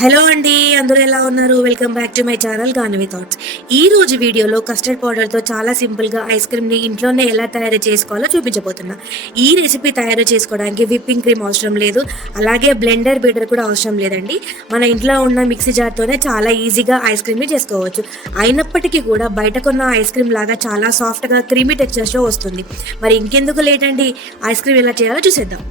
Hello అండి, అందరూ ఎలా ఉన్నారు? Welcome back to my channel గానవి thoughts. ఈ రోజు వీడియోలో కస్టర్డ్ పౌడర్తో చాలా సింపుల్గా ఐస్ క్రీమ్ని ఇంట్లోనే ఎలా తయారు చేసుకోవాలో చూపించబోతున్నా. ఈ రెసిపీ తయారు చేసుకోవడానికి విప్పింగ్ క్రీమ్ అవసరం లేదు, అలాగే బ్లెండర్ బీటర్ కూడా అవసరం లేదండి. మన ఇంట్లో ఉన్న మిక్సీ జార్తోనే చాలా ఈజీగా ఐస్ క్రీమ్ని చేసుకోవచ్చు. అయినప్పటికీ కూడా బయట కొన్న ఐస్ క్రీమ్ లాగా చాలా సాఫ్ట్గా క్రీమీ టెక్స్చర్స్లో వస్తుంది. మరి ఇంకెందుకు లేట్ అండి, ఐస్ క్రీమ్ ఎలా చేయాలో చూసేద్దాం.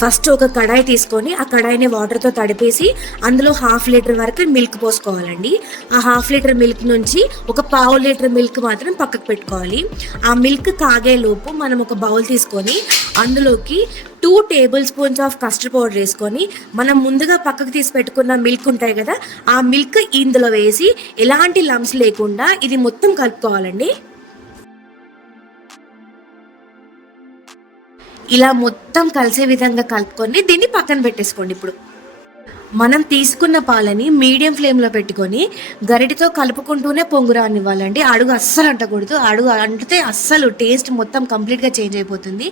ఫస్ట్ ఒక కడాయి తీసుకొని ఆ కడాయిని వాటర్తో తడిపేసి అందులో 1/2 లీటర్ వరకు మిల్క్ పోసుకోవాలండి. ఆ 1/2 లీటర్ మిల్క్ నుంచి ఒక 1/4 లీటర్ మిల్క్ మాత్రం పక్కకు పెట్టుకోవాలి. ఆ మిల్క్ కాగేలోపు మనం ఒక బౌల్ తీసుకొని అందులోకి 2 table spoons of custard powder వేసుకొని మనం ముందుగా పక్కకు తీసి పెట్టుకున్న మిల్క్ ఉంటాయి కదా, ఆ మిల్క్ ఇందులో వేసి ఎలాంటి లంప్స్ లేకుండా ఇది మొత్తం కలుపుకోవాలండి. ఇలా మొత్తం కలిసే విధంగా కలుపుకొని దీన్ని పక్కన పెట్టేసుకోండి. ఇప్పుడు మనం తీసుకున్న పాలని మీడియం ఫ్లేమ్లో పెట్టుకొని గరిటితో కలుపుకుంటూనే పొంగు రానివ్వాలండి. అడుగు అస్సలు అంటకూడదు, అడుగు అంటితే అస్సలు టేస్ట్ మొత్తం కంప్లీట్గా చేంజ్ అయిపోతుంది.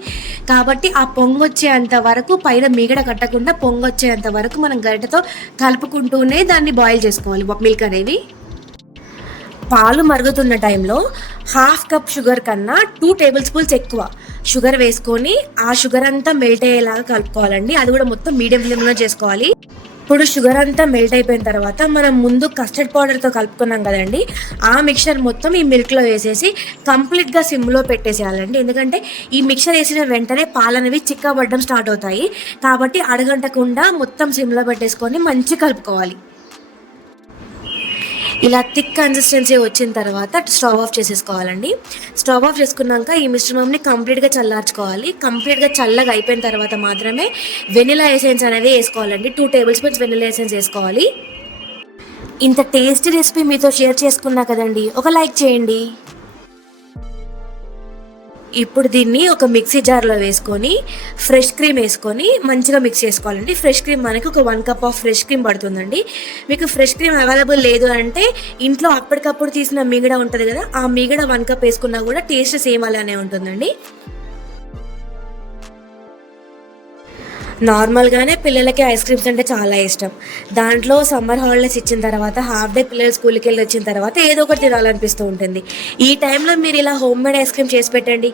కాబట్టి ఆ పొంగు వచ్చేంత వరకు, పైన మీగడ కట్టకుండా పొంగు వచ్చేంత వరకు మనం గరిటతో కలుపుకుంటూనే దాన్ని బాయిల్ చేసుకోవాలి మిల్క్ అనేవి. పాలు మరుగుతున్న టైంలో 1/2 కప్ షుగర్ కన్నా 2 టేబుల్ స్పూన్స్ ఎక్కువ షుగర్ వేసుకొని ఆ షుగర్ అంతా మెల్ట్ అయ్యేలాగా కలుపుకోవాలండి. అది కూడా మొత్తం మీడియం ఫ్లేమ్లో చేసుకోవాలి. ఇప్పుడు షుగర్ అంతా మెల్ట్ అయిపోయిన తర్వాత మనం ముందు కస్టర్డ్ పౌడర్తో కలుపుకున్నాం కదండి, ఆ మిక్చర్ మొత్తం ఈ మిల్క్లో వేసేసి కంప్లీట్గా సిమ్లో పెట్టేసేయాలండి. ఎందుకంటే ఈ మిక్చర్ వేసిన వెంటనే పాలనేవి చిక్కబడడం స్టార్ట్ అవుతాయి. కాబట్టి అడగంటకుండా మొత్తం సిమ్లో పెట్టేసుకొని మంచిగా కలుపుకోవాలి. ఇలా థిక్ కన్సిస్టెన్సీ వచ్చిన తర్వాత స్టవ్ ఆఫ్ చేసేసుకోవాలండి. స్టవ్ ఆఫ్ చేసుకున్నాక ఈ మిశ్రమంని కంప్లీట్గా చల్లార్చుకోవాలి. కంప్లీట్గా చల్లగా అయిపోయిన తర్వాత మాత్రమే వెనిలా ఎసెన్స్ అనేది వేసుకోవాలండి. 2 టేబుల్ స్పూన్స్ వెనిలా ఎసెన్స్ వేసుకోవాలి. ఇంత టేస్టీ రెసిపీ మీతో షేర్ చేసుకున్నా కదండి, ఒక లైక్ చేయండి. ఇప్పుడు దీన్ని ఒక మిక్సీ జార్లో వేసుకొని ఫ్రెష్ క్రీమ్ వేసుకొని మంచిగా మిక్స్ చేసుకోవాలండి. ఫ్రెష్ క్రీమ్ మనకి ఒక 1 కప్ ఆఫ్ ఫ్రెష్ క్రీమ్ పడుతుందండి. మీకు ఫ్రెష్ క్రీమ్ అవైలబుల్ లేదు అంటే ఇంట్లో అప్పటికప్పుడు తీసిన మీగడ ఉంటుంది కదా, ఆ మీగడ 1 కప్ వేసుకున్నా కూడా టేస్ట్ సేమ్ అలానే ఉంటుందండి. నార్మల్గానే పిల్లలకి ఐస్ క్రీమ్స్ అంటే చాలా ఇష్టం. దాంట్లో సమ్మర్ హాలిడేస్ ఇచ్చిన తర్వాత, హాఫ్ డే పిల్లలు స్కూల్కి వెళ్ళి వచ్చిన తర్వాత ఏదో ఒకటి తినాలనిపిస్తూ ఉంటుంది. ఈ టైంలో మీరు ఇలా హోమ్ మేడ్ ఐస్ క్రీమ్ చేసి పెట్టండి.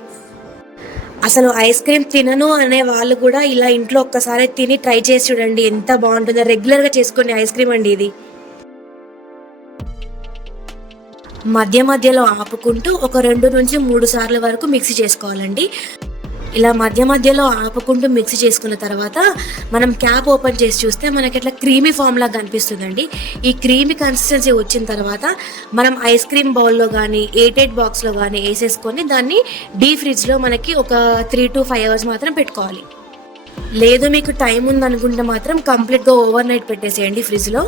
అసలు ఐస్ క్రీమ్ తినను అనే వాళ్ళు కూడా ఇలా ఇంట్లో ఒక్కసారి తిని ట్రై చేసి చూడండి, ఎంత బాగుంటుందో. రెగ్యులర్గా చేసుకునే ఐస్ క్రీమ్ అండి ఇది. మధ్య మధ్యలో ఆపుకుంటూ ఒక 2 నుంచి 3 సార్లు వరకు మిక్సీ చేసుకోవాలండి. ఇలా మధ్య మధ్యలో ఆపుకుంటూ మిక్సీ చేసుకున్న తర్వాత మనం క్యాప్ ఓపెన్ చేసి చూస్తే మనకి ఇట్లా క్రీమీ ఫామ్ లాగా కనిపిస్తుందండి. ఈ క్రీమీ కన్సిస్టెన్సీ వచ్చిన తర్వాత మనం ఐస్ క్రీమ్ బౌల్లో కానీ ఎయిటెడ్ బాక్స్లో కానీ వేసేసుకొని దాన్ని డీప్ ఫ్రిడ్జ్లో మనకి ఒక 3 to 5 అవర్స్ మాత్రం పెట్టుకోవాలి. లేదు మీకు టైం ఉందనుకుంటే మాత్రం కంప్లీట్గా ఓవర్ నైట్ పెట్టేసేయండి ఫ్రిడ్జ్లో.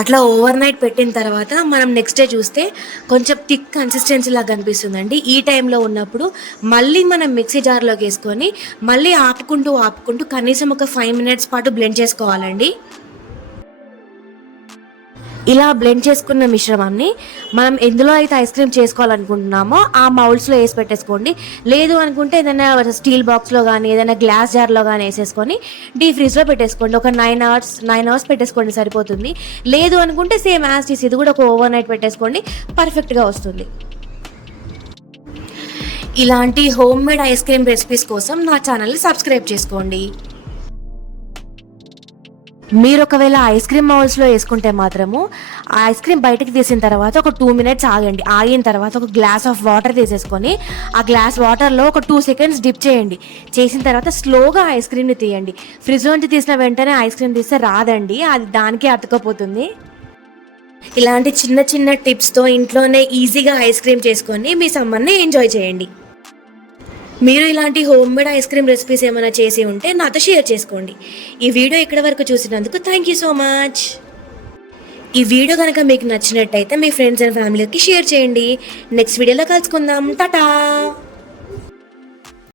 అట్లా ఓవర్ నైట్ పెట్టిన తర్వాత మనం నెక్స్ట్ డే చూస్తే కొంచెం థిక్ కన్సిస్టెన్సీ లాగా కనిపిస్తుందండి. ఈ టైంలో ఉన్నప్పుడు మళ్ళీ మనం మిక్సీ జార్లోకి వేసుకొని మళ్ళీ ఆపుకుంటూ కనీసం ఒక 5 minutes పాటు బ్లెండ్ చేసుకోవాలండి. ఇలా బ్లెండ్ చేసుకున్న మిశ్రమాన్ని మనం ఎందులో అయితే ఐస్ క్రీమ్ చేసుకోవాలనుకుంటున్నామో ఆ మౌల్డ్స్లో వేసి పెట్టేసుకోండి. లేదు అనుకుంటే ఏదైనా స్టీల్ బాక్స్లో కానీ ఏదైనా గ్లాస్ జార్లో కానీ వేసేసుకొని డీప్ ఫ్రీజ్లో పెట్టేసుకోండి. ఒక 9 hours పెట్టేసుకోండి, సరిపోతుంది. లేదు అనుకుంటే సేమ్ యాజ్ టీస్ ఇది కూడా ఒక ఓవర్ నైట్ పెట్టేసుకోండి, పర్ఫెక్ట్గా వస్తుంది. ఇలాంటి home made ice cream recipes కోసం నా ఛానల్ని సబ్స్క్రైబ్ చేసుకోండి. మీరు ఒకవేళ ఐస్ క్రీమ్ మౌల్స్లో వేసుకుంటే మాత్రము ఆ ఐస్ క్రీమ్ బయటకు తీసిన తర్వాత ఒక 2 minutes ఆగండి. ఆగిన తర్వాత ఒక గ్లాస్ ఆఫ్ వాటర్ తీసేసుకొని ఆ గ్లాస్ వాటర్లో ఒక 2 seconds డిప్ చేయండి. చేసిన తర్వాత స్లోగా ఐస్ క్రీమ్ని తీయండి. ఫ్రిడ్జ్ నుంచి తీసిన వెంటనే ఐస్ క్రీమ్ తీస్తే రాదండి, అది దానికే అతుకపోతుంది. ఇలాంటి చిన్న చిన్న టిప్స్తో ఇంట్లోనే ఈజీగా ఐస్ క్రీమ్ చేసుకొని మీ సమ్మర్ని ఎంజాయ్ చేయండి. మీరు ఇలాంటి home made ice cream recipes ఏమైనా చేసి ఉంటే నాతో షేర్ చేసుకోండి. ఈ వీడియో ఇక్కడ వరకు చూసినందుకు థ్యాంక్ యూ సో మచ్. ఈ వీడియో కనుక మీకు నచ్చినట్టయితే మీ ఫ్రెండ్స్ అండ్ ఫ్యామిలీకి షేర్ చేయండి. నెక్స్ట్ వీడియోలో కలుసుకుందాం. టాటా.